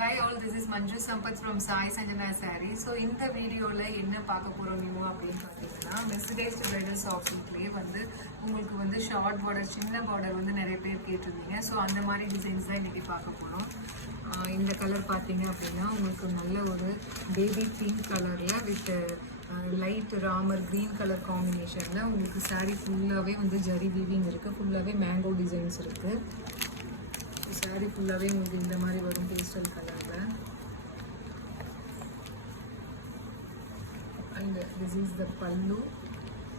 Hi all, this is Manju Sampath from Sai Sanjana Saree. So இந்த வீடியோல என்ன பார்க்க போறோம் நியூ அப்படின்னு பார்த்தீங்கன்னா மெர்சிடைஸ்ட் பிரைடல் சாஃப்ட் சில்க்லயே வந்து உங்களுக்கு வந்து ஷார்ட் பார்டர் சின்ன பார்டர் வந்து நிறைய பேர் கேட்டிருந்தீங்க. ஸோ அந்த மாதிரி டிசைன்ஸ் தான் இன்னைக்கு பார்க்க போறோம். இந்த கலர் பார்த்தீங்க அப்படின்னா உங்களுக்கு நல்ல ஒரு பேபி பிங்க் கலர்ல with light Ramar green colour காம்பினேஷனில் உங்களுக்கு சாரீ ஃபுல்லாகவே வந்து ஜரி வீவிங் இருக்குது, ஃபுல்லாகவே மேங்கோ டிசைன்ஸ் இருக்குது. சாரீ ஃபுல்லாகவே உங்களுக்கு இந்த மாதிரி வரும் பேஸ்டல் கலரில். அண்ட் திஸ் இஸ் த பல்லு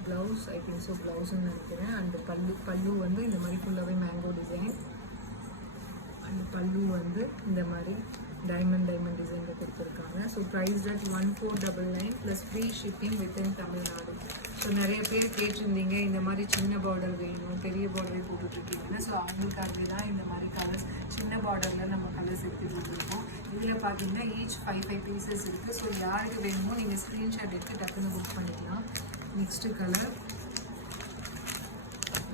ப்ளவுஸ், ஐ திங்க் ஸோ ப்ளவுஸ்ன்னு நினைக்கிறேன். அந்த பல்லு வந்து இந்த மாதிரி ஃபுல்லாகவே மேங்கோ டிசைன். அந்த பல்லு வந்து இந்த மாதிரி டைமண்ட் டிசைனில் கொடுத்துருக்காங்க. So price at 1499 plus free shipping within Tamil Nadu. So நிறைய பேர் கேட்டிருந்தீங்க இந்த மாதிரி சின்ன பார்டர் வேணும், பெரிய பார்டரே போட்டுட்ருக்கீங்கன்னா. ஸோ அவங்களுக்காகவே தான் இந்த மாதிரி கலர்ஸ் சின்ன பார்டரில் நம்ம கலர்ஸ் எடுத்து கொடுத்துருக்கோம். இதில் பார்த்தீங்கன்னா ஈச் 5 பீசஸ் இருக்குது. ஸோ யாருக்கு வேணுமோ நீங்கள் ஸ்க்ரீன்ஷாட் எடுத்து டக்குன்னு புக் பண்ணிக்கலாம். நெக்ஸ்ட்டு கலர்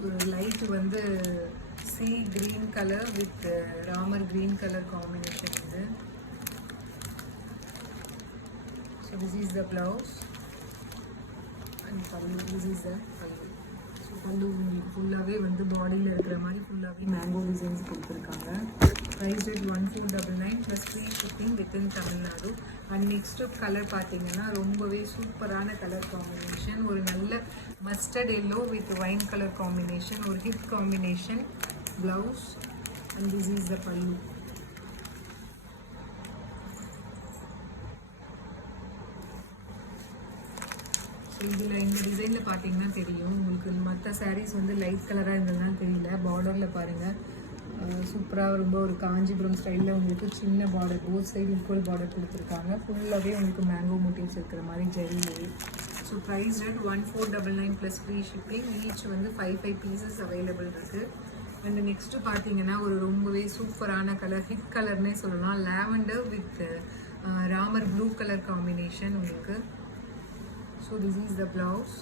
ஒரு லைட் வந்து sea green colour with Ramar green colour combination இது. So this is the blouse and pallu. This is the pallu. So பல்லு உங்களுக்கு ஃபுல்லாகவே வந்து பாடியில் இருக்கிற மாதிரி ஃபுல்லாகவே மேங்கோ டிசைன்ஸ் கொடுத்துருக்காங்க. Price rate 1499 plus free shipping within Tamil Nadu. And next colour பார்த்தீங்கன்னா ரொம்பவே சூப்பரான கலர் காம்பினேஷன். ஒரு நல்ல mustard yellow with wine colour combination, ஒரு hit combination. Blouse and this is the pallu. So இதில் இந்த டிசைனில் பார்த்தீங்கன்னா தெரியும் உங்களுக்கு. மற்ற சாரீஸ் வந்து லைட் கலராக இருந்ததுனா தெரியல. பார்டரில் பாருங்கள் சூப்பராக ரொம்ப ஒரு காஞ்சிபுரம் ஸ்டைலில் உங்களுக்கு சின்ன border, both side equal border கொடுத்துருக்காங்க. ஃபுல்லாகவே உங்களுக்கு மேங்கோ மோட்டிவ்ஸ் இருக்கிற மாதிரி ஜரிலே. So price rate 1499 plus free shipping. Each வந்து 5 பீசஸ் அவைலபிள் இருக்குது. அண்ட் நெக்ஸ்ட்டு பார்த்தீங்கன்னா ஒரு ரொம்பவே சூப்பரான கலர், ஹிட் கலர்னே சொல்லலாம். Lavender with Ramar blue colour combination உங்களுக்கு. So this is the blouse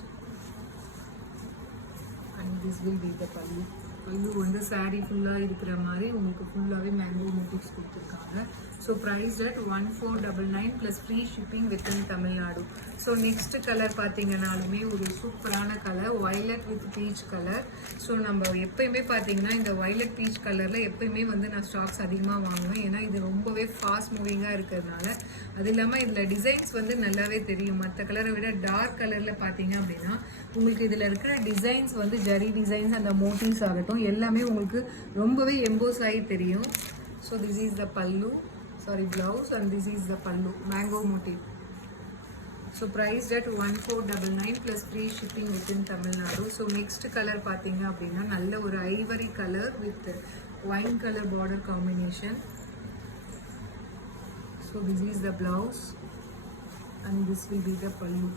and this will be the pallu. Pallu வந்து சாரீ ஃபுல்லாக இருக்கிற மாதிரி உங்களுக்கு ஃபுல்லாகவே மேங்கோ மோட்டிவ்ஸ் கொடுத்துருக்காங்க. So price at 1499 plus free shipping within Tamil Nadu. So next colour பார்த்தீங்கன்னாலுமே ஒரு சூப்பரான colour, violet with peach colour. So நம்ம எப்பயுமே பார்த்தீங்கன்னா இந்த வயலட் பீச் கலரில் எப்பயுமே வந்து நான் ஸ்டாக்ஸ் அதிகமாக வாங்குவேன். ஏன்னா இது ரொம்பவே ஃபாஸ்ட் மூவிங்காக இருக்கிறதுனால. அது இல்லாமல் இதில் டிசைன்ஸ் வந்து நல்லாவே தெரியும். மற்ற கலரை விட டார்க் கலரில் பார்த்தீங்க அப்படின்னா உங்களுக்கு இதில் இருக்கிற டிசைன்ஸ் வந்து ஜரி டிசைன்ஸ், அந்த மோட்டிவ்ஸ் ஆகட்டும் எல்லாமே உங்களுக்கு ரொம்பவே எம்போஸ் ஆகி தெரியும். So this is the pallu, sari blouse and this is the pallu mango motif. So price at 1499 plus free shipping within Tamil Nadu. So next colour பார்த்தீங்க அப்படின்னா நல்ல ஒரு ivory colour with wine colour border combination. So this is the blouse and this will be the pallu.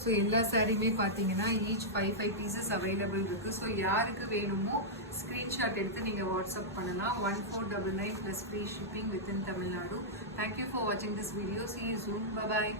So எல்லா சாரியுமே பார்த்தீங்கன்னா each 5 pieces available இருக்குது. So யாருக்கு வேணுமோ ஸ்க்ரீன்ஷாட் எடுத்து நீங்கள் வாட்ஸ்அப் பண்ணலாம். 1499 plus free shipping within Tamil Nadu. Thank you for வாட்சிங் this video. See you soon. Bye bye.